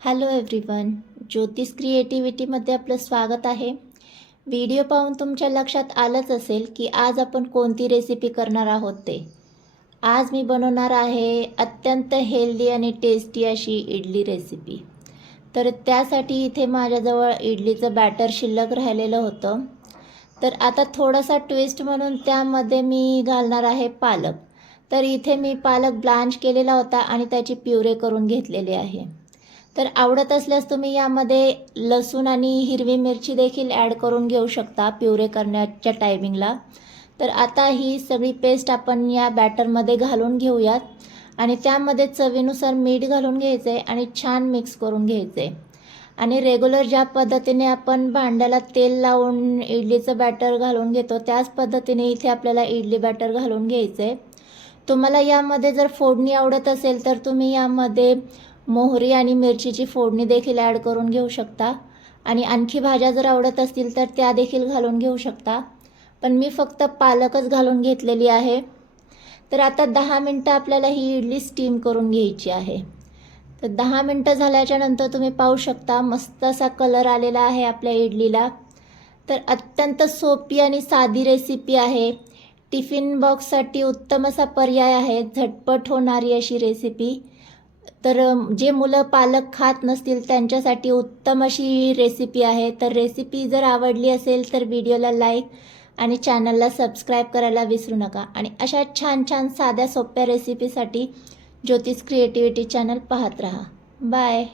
Hello everyone, ज्योतिष क्रिएटिव्हिटीमध्ये आपलं स्वागत आहे. व्हिडिओ पाहून तुमच्या लक्षात आलंच असेल की आज आपण कोणती रेसिपी करणार आहोत ते. आज मी बनवणार आहे अत्यंत हेल्दी आणि टेस्टी अशी इडली रेसिपी. तर त्यासाठी इथे माझ्याजवळ इडलीचं बॅटर शिल्लक राहिलेलं होतं. तर आता थोडासा ट्विस्ट म्हणून त्यामध्ये मी घालणार आहे पालक. तर इथे मी पालक ब्लांच केलेला होता आणि त्याची प्युरे करून घेतलेली आहे. तर आवडत असल्यास तुम्ही यामध्ये लसूण आणि हिरवी मिरची देखील ॲड करून घेऊ शकता प्युरे करण्याच्या टायमिंगला. तर आता ही सगळी पेस्ट आपण या बॅटरमध्ये घालून घेऊयात आणि त्यामध्ये चवीनुसार मीठ घालून घ्यायचं आहे आणि छान मिक्स करून घ्यायचं आहे. आणि रेग्युलर ज्या पद्धतीने आपण भांड्याला तेल लावून इडलीचं बॅटर घालून घेतो त्याच पद्धतीने इथे आपल्याला इडली बॅटर घालून घ्यायचं आहे. तुम्हाला यामध्ये जर फोडणी आवडत असेल तर तुम्ही यामध्ये मोहरी आणि मिरचीची फोडणी देखील ॲड करून घेऊ शकता आणि आणखी भाज्या जर आवडत असतील तर त्या देखील घालून घेऊ शकता. पण मी फक्त पालकच घालून घेतलेली आहे. तर आता 10 मिनटं आपल्याला ही इडली स्टीम करून घ्यायची आहे. तर 10 मिनटं झाल्याच्या नंतर तुम्ही पाहू शकता मस्त असा कलर आलेला आहे आपल्या इडलीला. तर अत्यंत सोपी आणि साधी रेसिपी आहे. टिफिन बॉक्ससाठी उत्तम असा पर्याय आहे, झटपट होणारी अशी रेसिपी. तर जे मुलं पालक खात नसतील त्यांच्यासाठी उत्तम अशी रेसिपी आहे. तर रेसिपी जर आवडली असेल तर व्हिडिओला लाईक आणि चॅनलला सबस्क्राईब करायला विसरू नका. आणि अशा छान छान साध्या सोप्या रेसिपीसाठी ज्योतिष क्रिएटिव्हिटी चॅनल पाहत राहा. बाय.